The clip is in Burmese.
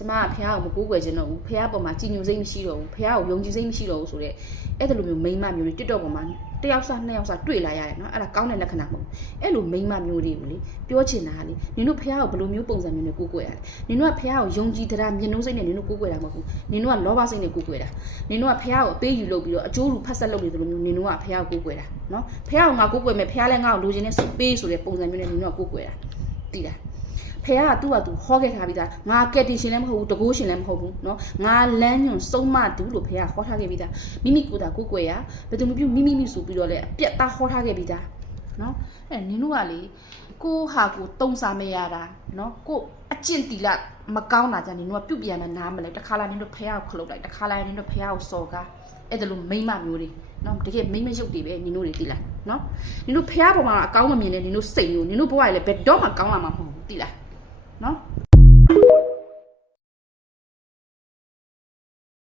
ကျမဖះကိုမကိုးကွယ်ခြင်းတော့ဘူးဖះပေါ်မှာကြည်ညိုစိတ်မရှိတော့ဘူးဖះကိုယုံကြည်စိတ်မရှိတော့ဘူးဆိုတဲ့အဲ့ဒါလိုမျိုးမိန်းမမျိုးတွေ TikTok ပေါ်မှာတယောက်စားနှစ်ယောက်စားတွေ့လာရတယ်နော်အဲ့ဒါကောင်းတဲ့လက္ခဏာမဟုတ်အဲ့လိုမိန်းမမျိုးတွေကိုလေပြောချင်တာလေနင်တို့ဖះကိုဘယ်လိုမျိုးပုံစံမျိုးနဲ့ကိုးကွယ်ရလဲနင်တို့ကဖះကိုယုံကြည်တရားမျက်နှာစိတ်နဲ့နင်တို့ကိုးကွယ်တာမဟုတ်ဘူးနင်တို့ကလောဘစိတ်နဲ့ကိုးကွယ်တာနင်တို့ကဖះကိုအပေးယူလုပ်ပြီးတော့အကျိုးလူဖတ်ဆက်လုပ်နေတယ်လို့မျိုးနင်တို့ကဖះကိုကိုးကွယ်တာနော်ဖះကိုငါကိုးကွယ်မယ်ဖះလည်းငါ့ကိုလိုချင်တဲ့စိတ်ပေးဆိုတဲ့ပုံစံမျိုးနဲ့နင်တို့ကကိုးကွယ်တာသိလားဖះကသူ့ဟာသူဟောခဲ့ထားပြီးသားငါကက်တီရှင်လည်းမဟုတ်ဘူးတကိုးရှင်လည်းမဟုတ်ဘူးเนาะငါလမ်းညွန်စုံမတူလို့ဖះဟောထားခဲ့ပြီးသားမိမိကိုယ်တာကိုယ်ကွယ်ရဘယ်သူမပြုမိမိဆိုပြီးတော့လေအပြက်သားဟောထားခဲ့ပြီးသားเนาะအဲ့နင်တို့ကလေကိုဟာကိုတုံစာမရတာเนาะကိုအကျင့်တီလာမကောင်းတာကြနင်တို့ကပြုတ်ပြန်မနားမလဲတခါလာနင်တို့ဖះကိုခလုတ်လိုက်တခါလာနင်တို့ဖះကိုစော်ကားအဲ့ဒါလိုမိမမျိုးတွေเนาะတကယ်မိမရုပ်တွေပဲနင်တို့တွေသိလားเนาะနင်တို့ဖះပေါ်မှာအကောင်းမမြင်နဲ့နင်တို့စိတ်မျိုးနင်တို့ဘဝတွေလည်းဘယ်တော့မှကောင်းလာမှာမဟုတ်ဘူးသိလားနော်